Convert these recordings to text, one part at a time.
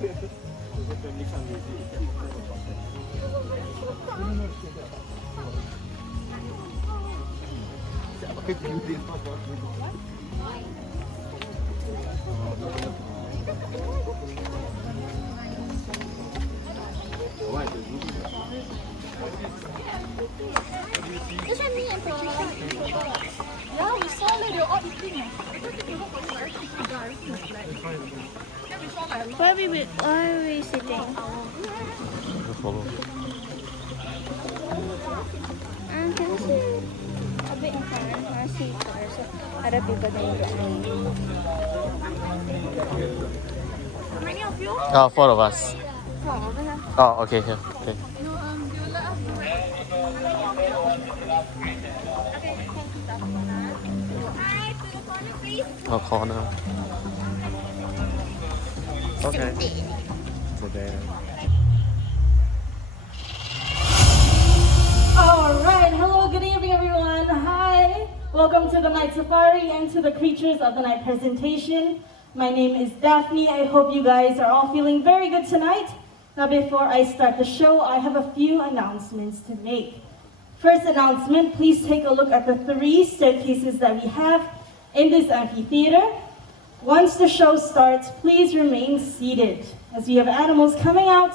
This one me and yeah, we saw like they're all eating. Where are we sitting? I can see a bit in front. I see there's other people doing. How many of you? Four of us. Oh, okay, here. Okay. Corner. Okay. Today. Alright, hello, good evening everyone. Hi. Welcome to the night safari and to the Creatures of the Night presentation. My name is Daphne. I hope you guys are all feeling very good tonight. Now before I start the show, I have a few announcements to make. First announcement, please take a look at the 3 staircases that we have in this amphitheater. Once the show starts, please remain seated as we have animals coming out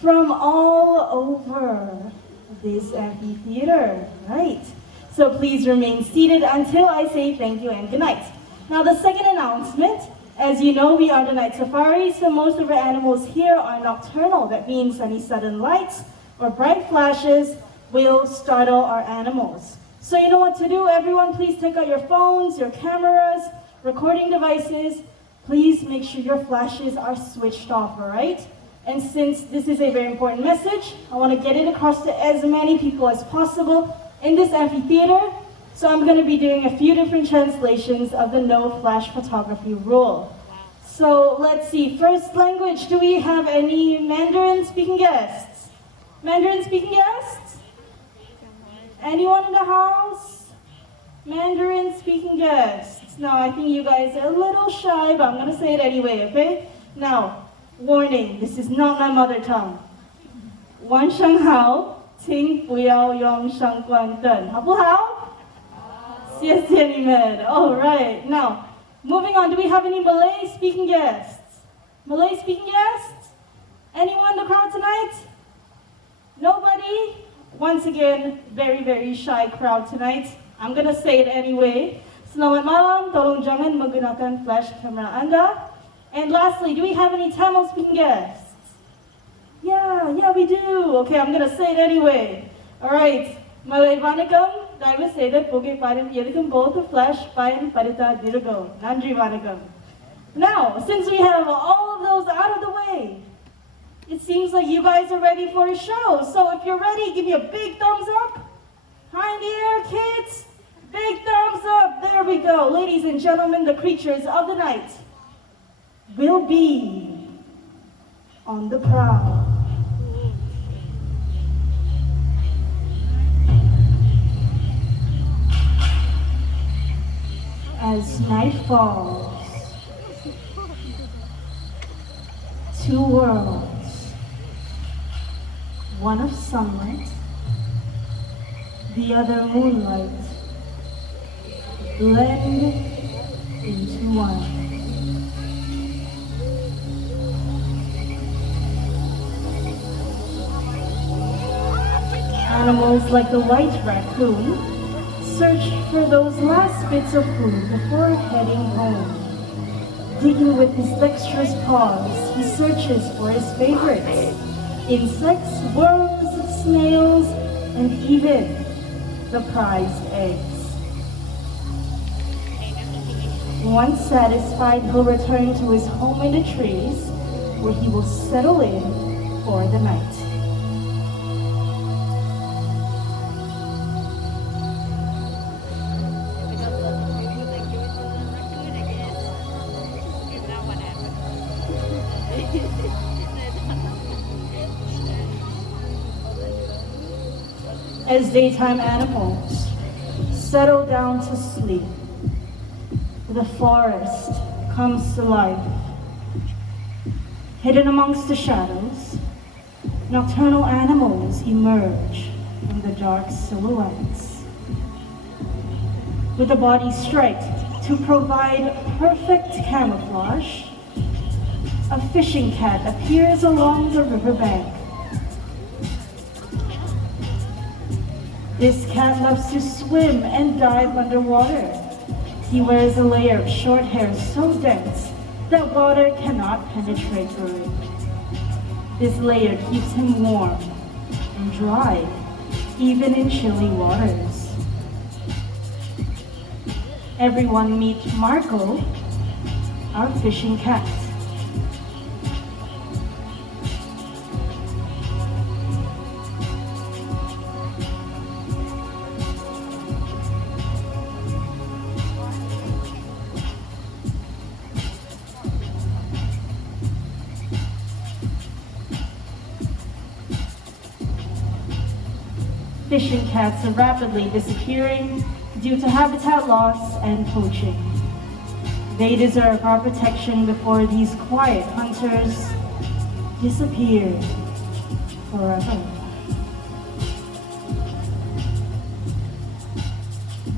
from all over this amphitheater, right? So please remain seated until I say thank you and good night. Now the second announcement, as you know, we are the night safari, so most of our animals here are nocturnal. That means any sudden lights or bright flashes will startle our animals. So you know what to do, everyone. Please take out your phones, your cameras, recording devices. Please make sure your flashes are switched off, all right? And since this is a very important message, I want to get it across to as many people as possible in this amphitheater. So I'm going to be doing a few different translations of the no flash photography rule. So let's see, first language, do we have any Mandarin speaking guests? Mandarin speaking guests? Anyone in the house? Mandarin speaking guests. Now I think you guys are a little shy, but I'm going to say it anyway, okay? Now, warning, this is not my mother tongue. 晚上好，请不要用闪光灯，好不好？谢谢你们。All right. Now, moving on. Do we have any Malay speaking guests? Malay speaking guests? Anyone in the crowd tonight? Nobody? Once again, very, very shy crowd tonight. I'm gonna say it anyway. Selamat malam. Tolong jangan menggunakan flash camera Anda. And lastly, do we have any Tamil speaking guests? Yeah, we do. Okay, I'm gonna say it anyway. All right. Malay Vanakam. Daiwa say that Poge Parim Yedikam both the flash Payan Parita Dirago. Nandri Vanakam. Now, since we have all of those out of the way, it seems like you guys are ready for a show. So if you're ready, give me a big thumbs up. High in the air, kids. Big thumbs up. There we go. Ladies and gentlemen, the creatures of the night will be on the prowl. As night falls, 2 worlds, one of sunlight, the other moonlight, blend into one. Animals like the white raccoon search for those last bits of food before heading home. Digging with his dexterous paws, he searches for his favorites: insects, worms, snails, and even the prized eggs. Once satisfied, he'll return to his home in the trees, where he will settle in for the night. As daytime animals settle down to sleep, the forest comes to life. Hidden amongst the shadows, nocturnal animals emerge from the dark silhouettes. With a body striped to provide perfect camouflage, a fishing cat appears along the riverbank. This cat loves to swim and dive underwater. He wears a layer of short hair so dense that water cannot penetrate through it. This layer keeps him warm and dry, even in chilly waters. Everyone meet Marco, our fishing cat. Fishing cats are rapidly disappearing due to habitat loss and poaching. They deserve our protection before these quiet hunters disappear forever.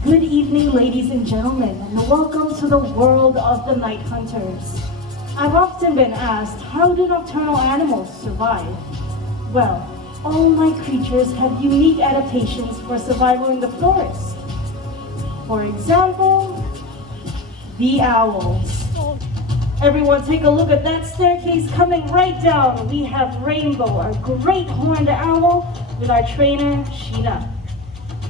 Good evening, ladies and gentlemen, and welcome to the world of the night hunters. I've often been asked, how do nocturnal animals survive? Well, all night creatures have unique adaptations for survival in the forest. For example, the owls. Everyone take a look at that staircase coming right down. We have Rainbow, our great horned owl, with our trainer, Sheena.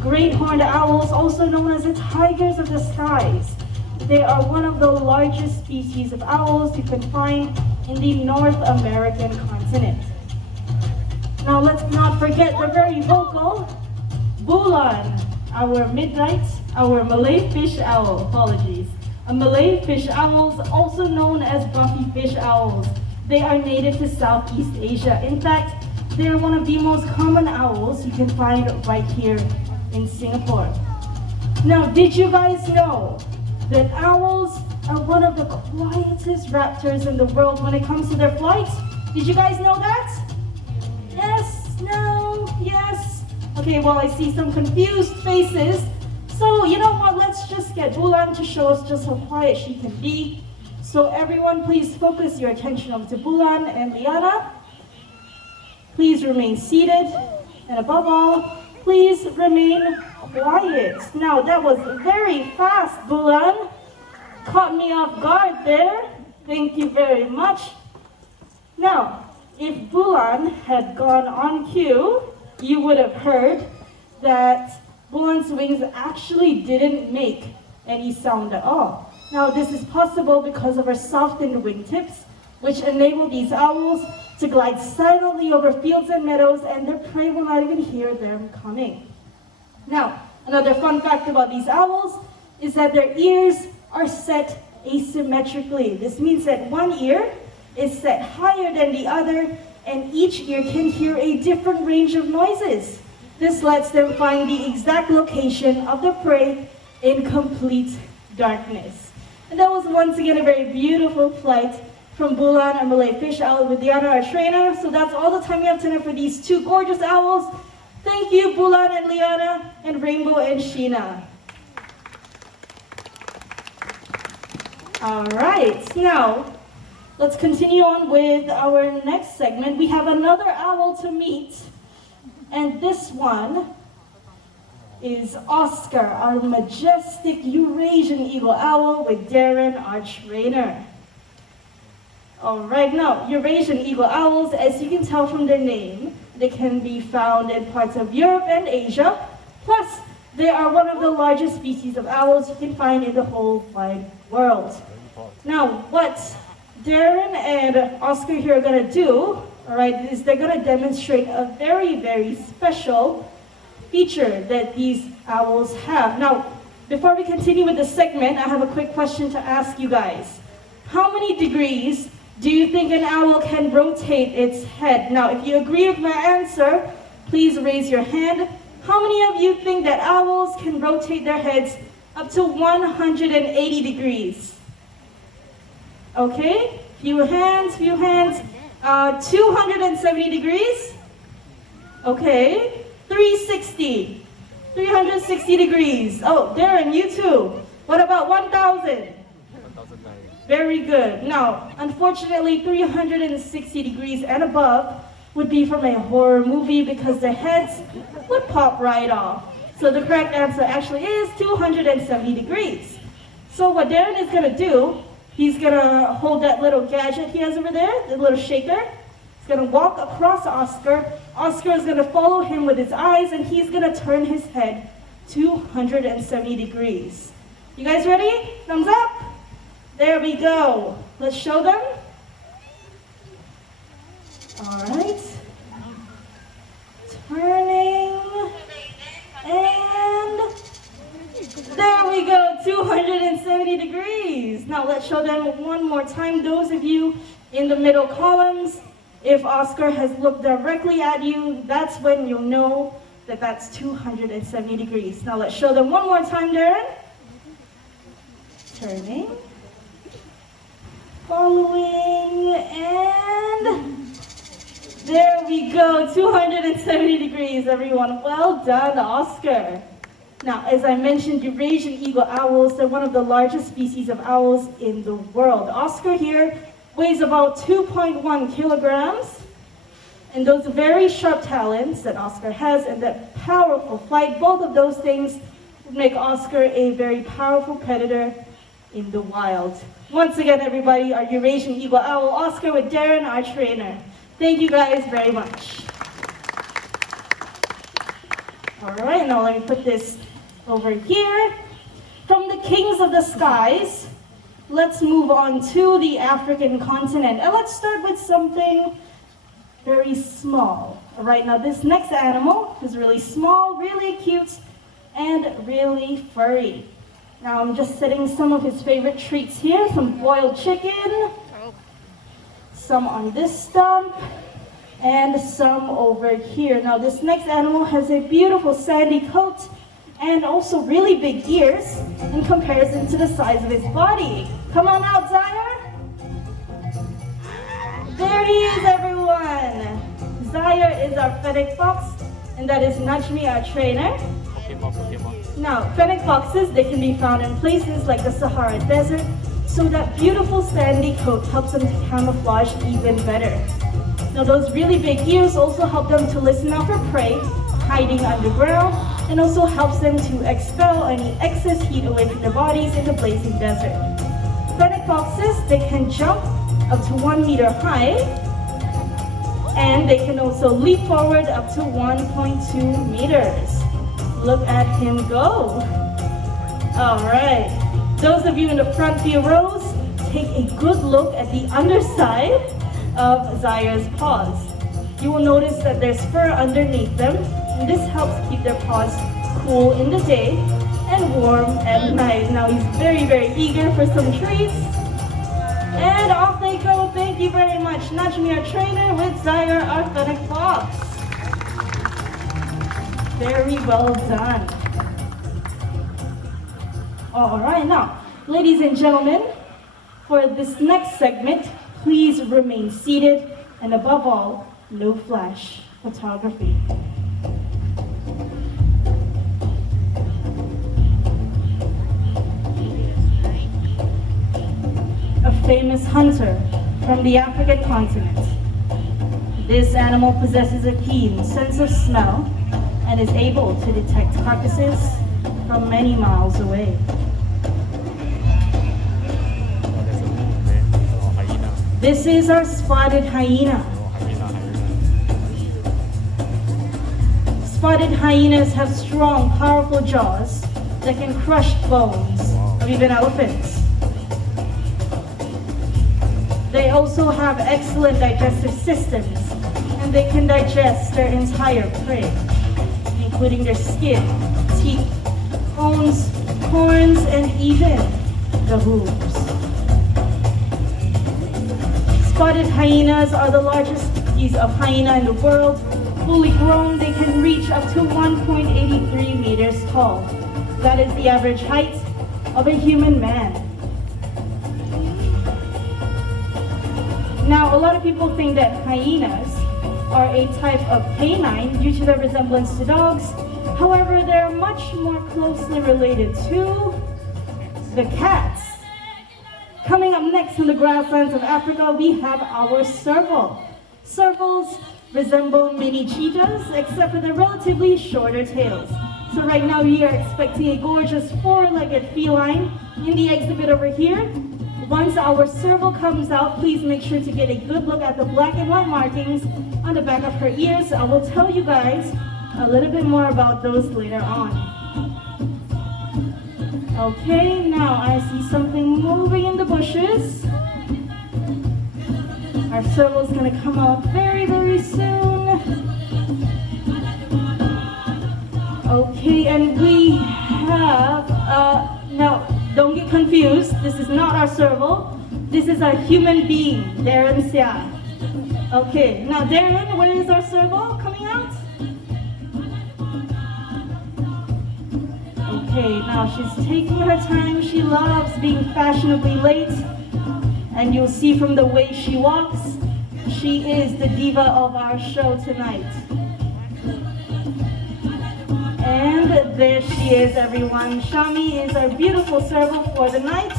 Great horned owls, also known as the tigers of the skies. They are one of the largest species of owls you can find in the North American continent. Now let's not forget the very vocal Bulan, our Malay fish owl, apologies. Malay fish owls, also known as buffy fish owls. They are native to Southeast Asia. In fact, they are one of the most common owls you can find right here in Singapore. Now, did you guys know that owls are one of the quietest raptors in the world when it comes to their flight? Did you guys know that? Yes, no, yes. Okay, well, I see some confused faces. So, you know what, let's just get Bulan to show us just how quiet she can be. So everyone, please focus your attention over to Bulan and Liana. Please remain seated, and above all, please remain quiet. Now, that was very fast, Bulan. Caught me off guard there. Thank you very much. Now, if Bulan had gone on cue, you would have heard that Bulan's wings actually didn't make any sound at all. Now, this is possible because of our softened wingtips, which enable these owls to glide silently over fields and meadows, and their prey will not even hear them coming. Now, another fun fact about these owls is that their ears are set asymmetrically. This means that one ear is set higher than the other, and each ear can hear a different range of noises. This lets them find the exact location of the prey in complete darkness. And that was once again a very beautiful flight from Bulan, our Malay fish owl, with Diana, our trainer. So that's all the time we have tonight for these two gorgeous owls. Thank you, Bulan and Liana, and Rainbow and Sheena. All right, now let's continue on with our next segment. We have another owl to meet, and this one is Oscar, our majestic Eurasian Eagle Owl, with Darren, our trainer. All right, now, Eurasian Eagle Owls, as you can tell from their name, they can be found in parts of Europe and Asia. Plus, they are one of the largest species of owls you can find in the whole wide world. Now, what Darren and Oscar here are gonna do, all right, is they're gonna demonstrate a very, very special feature that these owls have. Now, before we continue with the segment, I have a quick question to ask you guys. How many degrees do you think an owl can rotate its head? Now, if you agree with my answer, please raise your hand. How many of you think that owls can rotate their heads up to 180 degrees? Okay, few hands, few hands. 270 degrees. Okay. 360. 360 degrees. Oh, Darren, you too. What about 1,000? Very good. Now, unfortunately, 360 degrees and above would be from a horror movie because their heads would pop right off. So the correct answer actually is 270 degrees. So what Darren is gonna do, he's gonna hold that little gadget he has over there, the little shaker. He's gonna walk across Oscar. Oscar is gonna follow him with his eyes and he's gonna turn his head 270 degrees. You guys ready? Thumbs up. There we go. Let's show them. All right. Turning. And there we go, 270 degrees. Now let's show them one more time. Those of you in the middle columns, if Oscar has looked directly at you, that's when you'll know that that's 270 degrees. Now let's show them one more time, Darren. Turning. Following, and there we go, 270 degrees, everyone. Well done, Oscar. Now, as I mentioned, Eurasian Eagle Owls, they're one of the largest species of owls in the world. Oscar here weighs about 2.1 kilograms, and those very sharp talons that Oscar has and that powerful flight, both of those things would make Oscar a very powerful predator in the wild. Once again, everybody, our Eurasian Eagle Owl, Oscar with Darren, our trainer. Thank you guys very much. All right, now let me put this over here. From the kings of the skies, let's move on to the African continent. And let's start with something very small. All right, now this next animal is really small, really cute, and really furry. Now I'm just setting some of his favorite treats here, some boiled chicken, some on this stump, and some over here. Now this next animal has a beautiful sandy coat and also really big ears in comparison to the size of his body. Come on out, Zaire. There he is, everyone. Zaire is our Fennec Fox, and that is Najmi, our trainer. Now, Fennec Foxes, they can be found in places like the Sahara Desert, so that beautiful sandy coat helps them to camouflage even better. Now, those really big ears also help them to listen out for prey, hiding underground, and also helps them to expel any excess heat away from their bodies in the blazing desert. Fennec Foxes, they can jump up to 1 meter high, and they can also leap forward up to 1.2 meters. Look at him go. All right. Those of you in the front few rows, take a good look at the underside of Zaire's paws. You will notice that there's fur underneath them, and this helps keep their paws cool in the day and warm at night. Now he's very, very eager for some treats. And off they go. Thank you very much. Najmi, our trainer, with Zaire, our Fennec Fox. Very well done. All right, now, ladies and gentlemen, for this next segment, please remain seated, and above all, no flash photography. A famous hunter from the African continent. This animal possesses a keen sense of smell and is able to detect carcasses from many miles away. This is our spotted hyena. Spotted hyenas have strong, powerful jaws that can crush bones of even elephants. They also have excellent digestive systems, and they can digest their entire prey, including their skin, teeth, bones, horns, and even the hooves. Spotted hyenas are the largest species of hyena in the world. Fully grown, they can reach up to 1.83 meters tall. That is the average height of a human man. Now, a lot of people think that hyenas are a type of canine due to their resemblance to dogs. However, they're much more closely related to the cats. Coming up next in the grasslands of Africa, we have our serval. Servals resemble mini cheetahs, except for their relatively shorter tails. So right now we are expecting a gorgeous four-legged feline in the exhibit over here. Once our serval comes out, please make sure to get a good look at the black and white markings on the back of her ears. I will tell you guys a little bit more about those later on. Okay, now I see something moving in the bushes. Our serval is going to come out very, very soon. Okay, and we have, now don't get confused, this is not our serval. This is our human being, Darren Sia. Okay, now Darren, where is our serval coming out? Okay, now she's taking her time. She loves being fashionably late. And you'll see from the way she walks, she is the diva of our show tonight. And there she is, everyone. Shami is our beautiful serval for the night.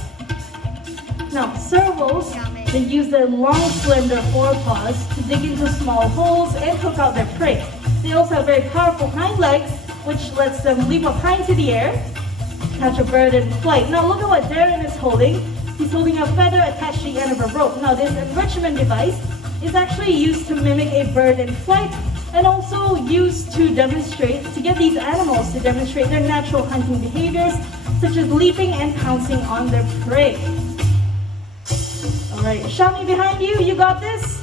Now, servals, they use their long, slender forepaws to dig into small holes and hook out their prey. They also have very powerful hind legs, which lets them leap up high into the air, catch a bird in flight. Now, look at what Darren is holding. He's holding a feather attached to the end of a rope. Now, this enrichment device is actually used to mimic a bird in flight and also used to demonstrate, to get these animals to demonstrate their natural hunting behaviors, such as leaping and pouncing on their prey. All right, Shami, behind you, you got this?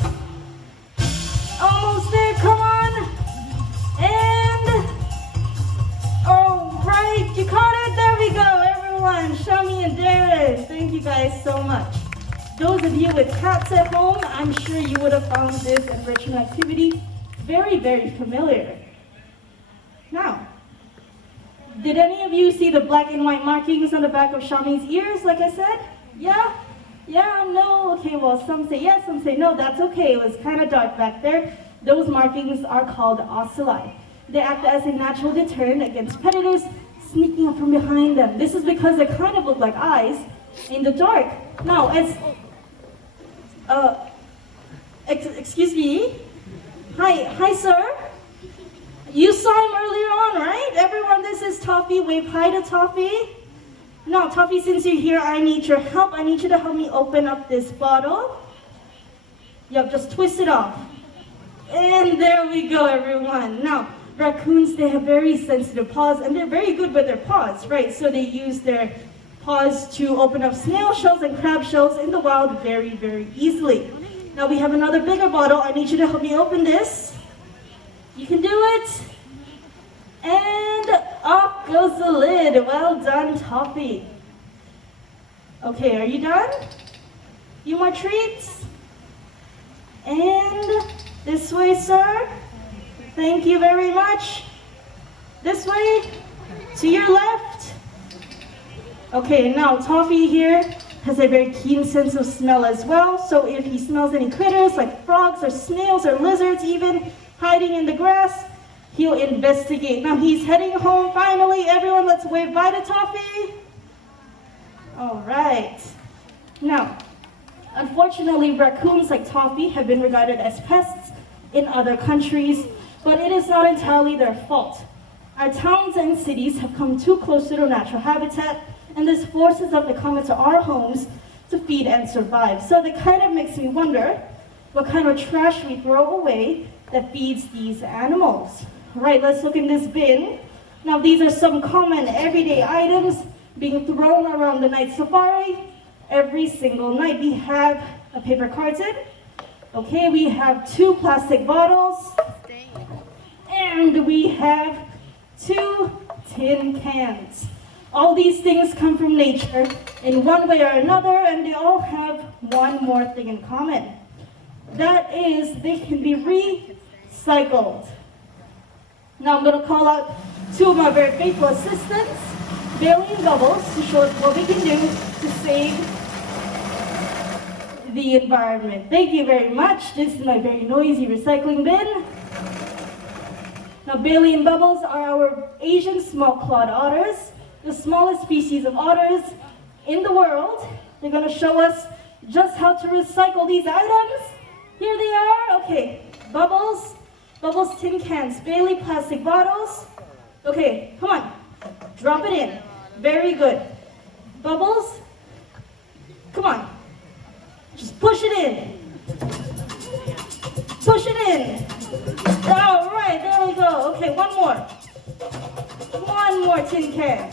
Almost there, come on. And, all right, you caught it, there we go, everyone. Shami and Darren, thank you guys so much. Those of you with cats at home, I'm sure you would have found this enrichment activity very, very familiar. Now, did any of you see the black and white markings on the back of Shami's ears, like I said? Yeah? Yeah, no, okay, well, some say yes, some say no, that's okay. It was kind of dark back there. Those markings are called ocelli. They act as a natural deterrent against predators sneaking up from behind them. This is because they kind of look like eyes in the dark. Now, excuse me. Hi, sir. You saw him earlier on, right? Everyone, this is Toffee. Wave hi to Toffee. Now, Toffee, since you're here, I need your help. I need you to help me open up this bottle. Yep, just twist it off. And there we go, everyone. Now, raccoons, they have very sensitive paws, and they're very good with their paws, right? So they use their paws to open up snail shells and crab shells in the wild very, very easily. Now we have another bigger bottle. I need you to help me open this. You can do it. And off goes the lid. Well done, Toffee. Okay, are you done? You more treats? And this way, sir. Thank you very much. This way, to your left. Okay, now Toffee here has a very keen sense of smell as well. So if he smells any critters like frogs or snails or lizards even hiding in the grass, he'll investigate. Now he's heading home finally. Everyone, let's wave bye to Toffee. All right. Now, unfortunately, raccoons like Toffee have been regarded as pests in other countries, but it is not entirely their fault. Our towns and cities have come too close to their natural habitat, and this forces them to come into our homes to feed and survive. So that kind of makes me wonder what kind of trash we throw away that feeds these animals. All right, let's look in this bin. Now these are some common everyday items being thrown around the night safari every single night. We have a paper carton. Okay, we have 2 plastic bottles. And we have 2 tin cans. All these things come from nature in one way or another, and they all have one more thing in common. That is, they can be recycled. Now I'm going to call out 2 of my very faithful assistants, Bailey and Bubbles, to show us what we can do to save the environment. Thank you very much. This is my very noisy recycling bin. Now, Bailey and Bubbles are our Asian small-clawed otters, the smallest species of otters in the world. They're going to show us just how to recycle these items. Here they are. Okay, Bubbles, tin cans, Bailey plastic bottles. Okay, come on, drop it in. Very good. Bubbles, come on, just push it in. Push it in. All right, there we go. Okay, one more. One more tin can.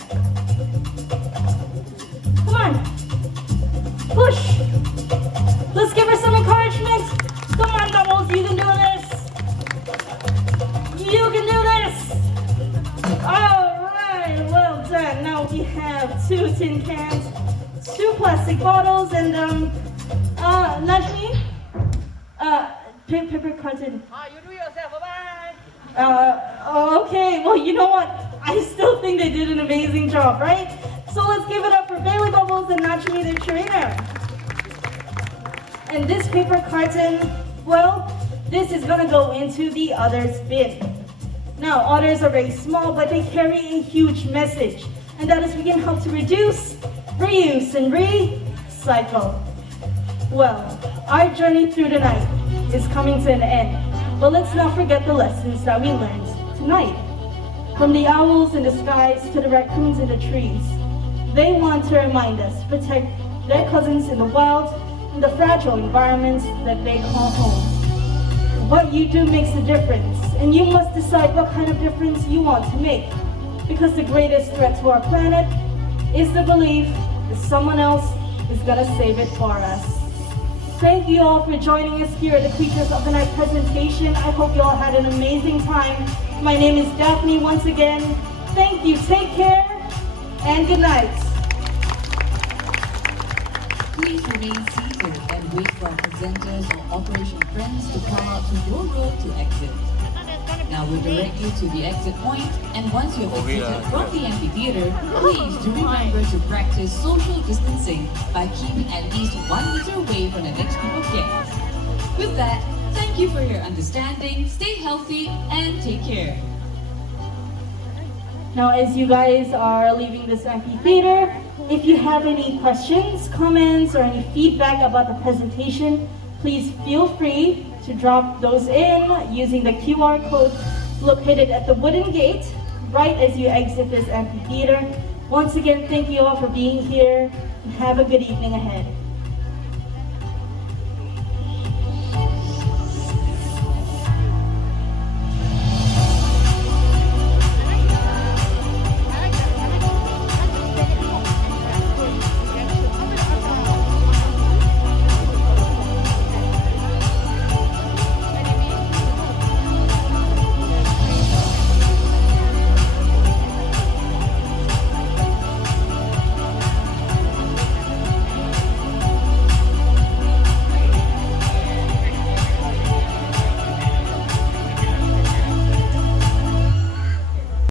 Come on. Push. Let's give her some encouragement. Come on, Bubbles, you can do this. You can do this. All right, well done. Now we have 2 tin cans, 2 plastic bottles, and Najmi, paper carton. You do yourself, bye-bye. Okay, well, you know what? I still think they did an amazing job, right? So let's give it up for Bailey Bubbles and Najmi, their trainer. And this paper carton, well, this is gonna go into the Otters bin. Now, otters are very small, but they carry a huge message, and that is we can help to reduce, reuse, and recycle. Well, our journey through the night is coming to an end, but let's not forget the lessons that we learned tonight. From the owls in the skies to the raccoons in the trees, they want to remind us to protect their cousins in the wild and the fragile environments that they call home. What you do makes a difference, and you must decide what kind of difference you want to make, because the greatest threat to our planet is the belief that someone else is gonna save it for us. Thank you all for joining us here at the Creatures of the Night presentation. I hope you all had an amazing time. My name is Daphne once again. Thank you, take care, and good night. Please remain seated and wait for our presenters or operation friends to come out to your road to exit. Now we'll direct you to the exit point, and once you have exited from the amphitheater, please do remember to practice social distancing by keeping at least 1 meter away from the next group of guests. With that, thank you for your understanding, stay healthy, and take care. Now, as you guys are leaving this amphitheater, if you have any questions, comments, or any feedback about the presentation, please feel free to drop those in using the QR code located at the wooden gate right as you exit this amphitheater. Once again, thank you all for being here, and have a good evening ahead.